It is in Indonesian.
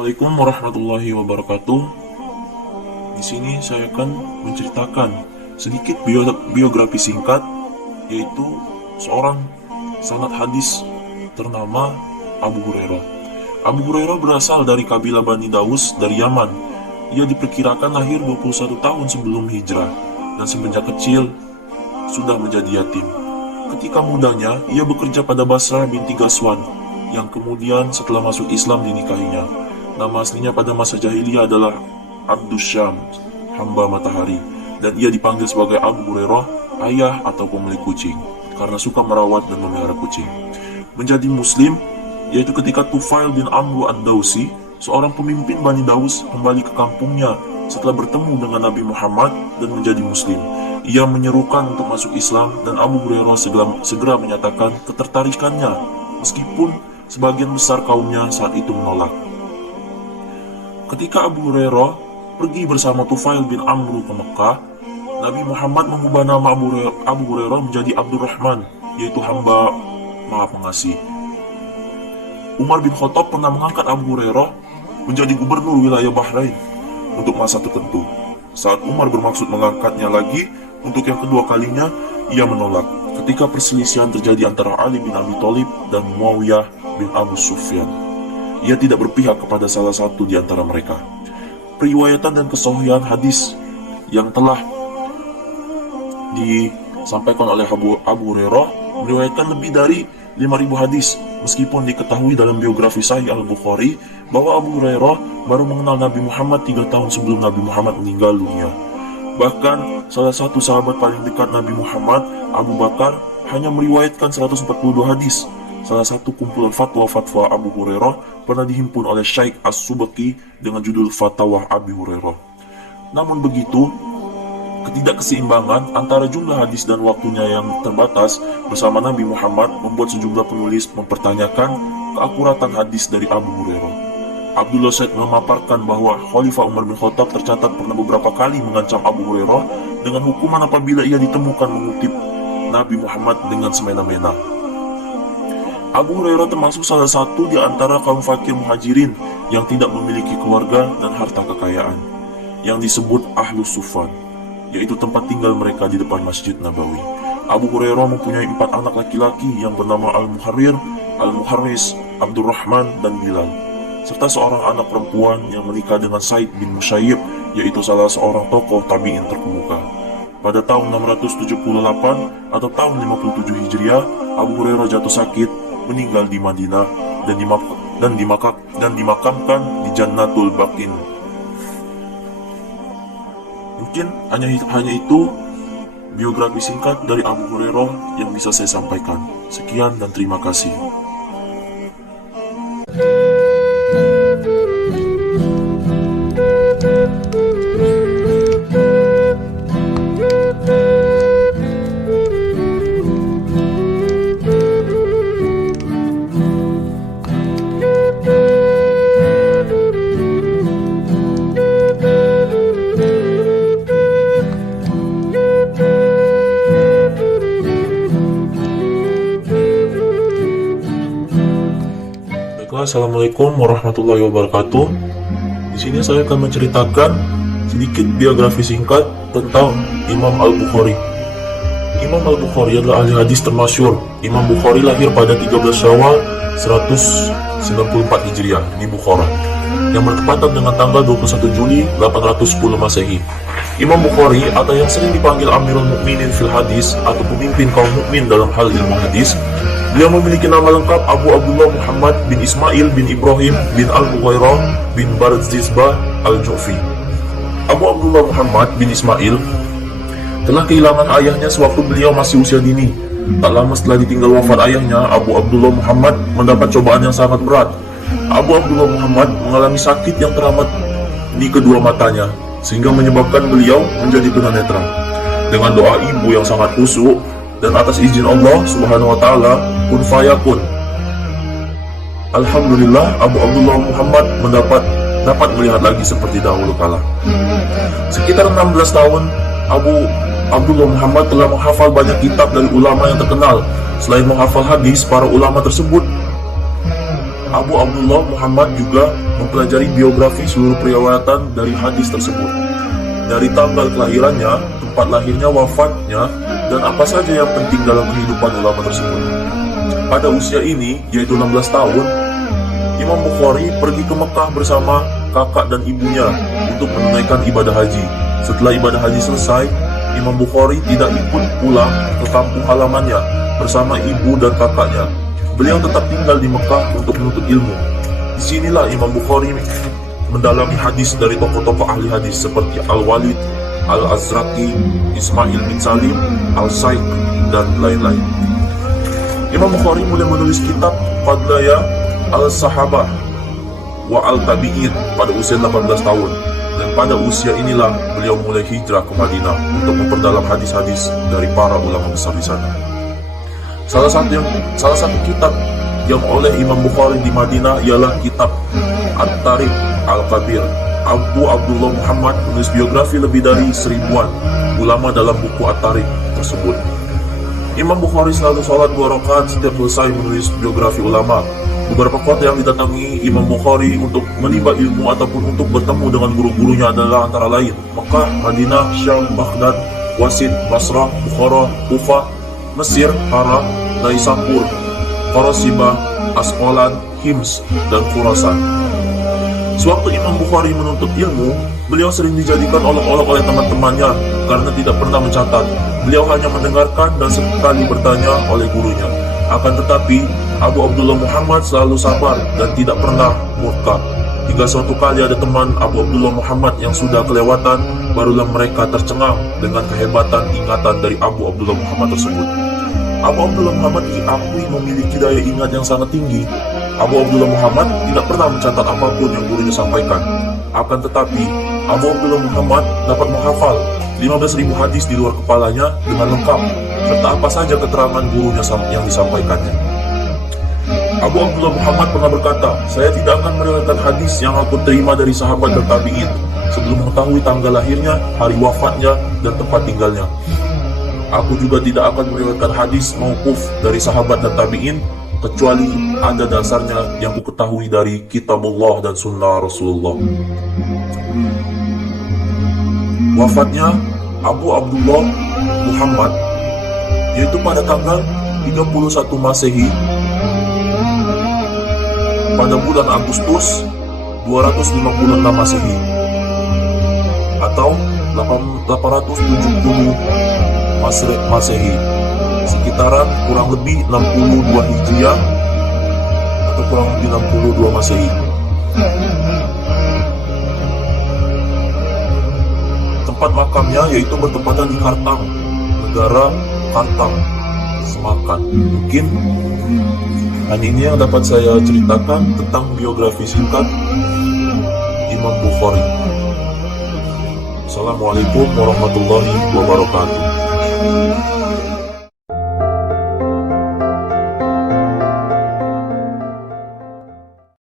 Assalamualaikum warahmatullahi wabarakatuh. Di sini saya akan menceritakan sedikit biografi singkat, yaitu seorang sanad hadis ternama Abu Hurairah. Abu Hurairah berasal dari kabilah Bani Daus dari Yaman. Ia diperkirakan lahir 21 tahun sebelum hijrah dan semenjak kecil sudah menjadi yatim. Ketika mudanya, ia bekerja pada Basrah binti Ghazwan, yang kemudian setelah masuk Islam dinikahinya. Nama aslinya pada masa jahiliyah adalah Abdus Syam, hamba matahari, dan ia dipanggil sebagai Abu Hurairah, ayah atau pemilik kucing, karena suka merawat dan memelihara kucing. Menjadi muslim, yaitu ketika Tufail bin Amru ad-Dausi, seorang pemimpin Bani Daus, kembali ke kampungnya setelah bertemu dengan Nabi Muhammad dan menjadi muslim. Ia menyerukan untuk masuk Islam dan Abu Hurairah segera menyatakan ketertarikannya, meskipun sebagian besar kaumnya saat itu menolak. Ketika Abu Hurairah pergi bersama Tufail bin Amru ke Mekah, Nabi Muhammad mengubah nama Abu Hurairah menjadi Abdurrahman, yaitu hamba maha pengasih. Umar bin Khattab pernah mengangkat Abu Hurairah menjadi gubernur wilayah Bahrain untuk masa tertentu. Saat Umar bermaksud mengangkatnya lagi untuk yang kedua kalinya, ia menolak ketika perselisihan terjadi antara Ali bin Abi Thalib dan Muawiyah bin Abu Sufyan. Ia tidak berpihak kepada salah satu di antara mereka. Periwayatan dan kesahihan hadis yang telah disampaikan oleh Abu Hurairah meriwayatkan lebih dari 5.000 hadis, meskipun diketahui dalam biografi Sahih Al-Bukhari bahwa Abu Hurairah baru mengenal Nabi Muhammad 3 tahun sebelum Nabi Muhammad meninggal dunia. Bahkan salah satu sahabat paling dekat Nabi Muhammad, Abu Bakar, hanya meriwayatkan 142 hadis. Salah satu kumpulan fatwa-fatwa Abu Hurairah pernah dihimpun oleh Syekh As-Subaki dengan judul Fatwa Abi Hurairah. Namun begitu, ketidakseimbangan antara jumlah hadis dan waktunya yang terbatas bersama Nabi Muhammad membuat sejumlah penulis mempertanyakan keakuratan hadis dari Abu Hurairah. Abdullah Said memaparkan bahwa Khalifah Umar bin Khattab tercatat pernah beberapa kali mengancam Abu Hurairah dengan hukuman apabila ia ditemukan mengutip Nabi Muhammad dengan semena-mena. Abu Hurairah termasuk salah satu di antara kaum fakir muhajirin yang tidak memiliki keluarga dan harta kekayaan, yang disebut Ahlus Suffan, yaitu tempat tinggal mereka di depan Masjid Nabawi. Abu Hurairah mempunyai 4 anak laki-laki yang bernama Al-Muharrir, Al-Muharris, Abdurrahman, dan Bilal, serta seorang anak perempuan yang menikah dengan Said bin Musayyib, yaitu salah seorang tokoh tabi'in terkemuka. Pada tahun 678 atau tahun 57 Hijriah, Abu Hurairah jatuh sakit, meninggal di Madinah dan dimakamkan di Jannatul Baqin. Mungkin hanya itu biografi singkat dari Abu Hurairah yang bisa saya sampaikan. Sekian dan terima kasih. Assalamualaikum warahmatullahi wabarakatuh. Di sini saya akan menceritakan sedikit biografi singkat tentang Imam Al-Bukhari. Imam Al-Bukhari adalah ahli hadis termasyhur. Imam Bukhari lahir pada 13 Syawal 194 Hijriah di Bukhara, yang bertepatan dengan tanggal 21 Juli 810 Masehi. Imam Bukhari atau yang sering dipanggil Amirul Mukminin fil Hadis atau pemimpin kaum mukmin dalam hal ilmu hadis, beliau memiliki nama lengkap Abu Abdullah Muhammad bin Ismail bin Ibrahim bin Al-Mughirah bin Barzizbah Al-Ju'fi. Abu Abdullah Muhammad bin Ismail telah kehilangan ayahnya sewaktu beliau masih usia dini. Tak lama setelah ditinggal wafat ayahnya, Abu Abdullah Muhammad mendapat cobaan yang sangat berat. Abu Abdullah Muhammad mengalami sakit yang teramat di kedua matanya, sehingga menyebabkan beliau menjadi tunanetra. Dengan doa ibu yang sangat khusyuk dan atas izin Allah Subhanahu wa Ta'ala, kun fayakun, alhamdulillah Abu Abdullah Muhammad dapat melihat lagi seperti dahulu kala. Sekitar 16 tahun, Abu Abdullah Muhammad telah menghafal banyak kitab dari ulama yang terkenal. Selain menghafal hadis, para ulama tersebut Abu Abdullah Muhammad juga mempelajari biografi seluruh periwayatan dari hadis tersebut. Dari tanggal kelahirannya, tempat lahirnya, wafatnya, dan apa saja yang penting dalam kehidupan ulama tersebut. Pada usia ini, yaitu 16 tahun, Imam Bukhari pergi ke Mekah bersama kakak dan ibunya untuk menunaikan ibadah haji. Setelah ibadah haji selesai, Imam Bukhari tidak ikut pulang ke kampung halamannya bersama ibu dan kakaknya. Beliau tetap tinggal di Mekah untuk menuntut ilmu. Disinilah Imam Bukhari mendalami hadis dari tokoh-tokoh ahli hadis seperti Al-Walid, Al-Azraqi, Ismail bin Salim, Al-Saiq, dan lain-lain. Imam Bukhari mulai menulis kitab Fadlaya Al-Sahabah wa Al-Tabi'in pada usia 18 tahun. Dan pada usia inilah beliau mulai hijrah ke Madinah untuk memperdalam hadis-hadis dari para ulama besar di sana. Salah satu kitab yang oleh Imam Bukhari di Madinah ialah kitab At-Tarikh Al-Kabir. Abu Abdullah Muhammad menulis biografi lebih dari 1000-an ulama dalam buku At-Tarikh tersebut. Imam Bukhari selalu sholat 2 rakaat setiap selesai menulis biografi ulama. Beberapa kota yang didatangi Imam Bukhari untuk menimba ilmu ataupun untuk bertemu dengan guru-gurunya adalah antara lain Mekah, Madinah, Syam, Baghdad, Wasit, Basrah, Bukhara, Kufah, Mesir, Hara, Naisapur, Qarasibah, Asqalan, Hims, dan Khurasan. Sewaktu Imam Bukhari menuntut ilmu, beliau sering dijadikan olok-olok oleh teman-temannya karena tidak pernah mencatat. Beliau hanya mendengarkan dan sekali bertanya oleh gurunya. Akan tetapi, Abu Abdullah Muhammad selalu sabar dan tidak pernah murka. Hingga suatu kali ada teman Abu Abdullah Muhammad yang sudah kelewatan, barulah mereka tercengang dengan kehebatan ingatan dari Abu Abdullah Muhammad tersebut. Abu Abdullah Muhammad diakui memiliki daya ingat yang sangat tinggi. Abu Abdullah Muhammad tidak pernah mencatat apapun yang gurunya sampaikan. Akan tetapi, Abu Abdullah Muhammad dapat menghafal 15.000 hadis di luar kepalanya dengan lengkap, serta apa saja keterangan gurunya yang disampaikannya. Abu Abdullah Muhammad pernah berkata, "Saya tidak akan meriwayatkan hadis yang aku terima dari sahabat dan tabi'in sebelum mengetahui tanggal lahirnya, hari wafatnya, dan tempat tinggalnya. Aku juga tidak akan meriwayatkan hadis mauquf dari sahabat dan tabi'in kecuali ada dasarnya yang ku ketahui dari kitabullah dan sunnah Rasulullah." Wafatnya Abu Abdullah Muhammad yaitu pada tanggal 31 Masehi pada bulan Agustus 256 Masehi atau 870 Masehi, sekitaran kurang lebih 62 Hijriah atau kurang lebih 62 Masehi. Tempat makamnya yaitu bertempatan di Kartang, negara Kartang, Semakan. Mungkin hanya ini yang dapat saya ceritakan tentang biografi singkat Imam Bukhari. Assalamualaikum warahmatullahi wabarakatuh.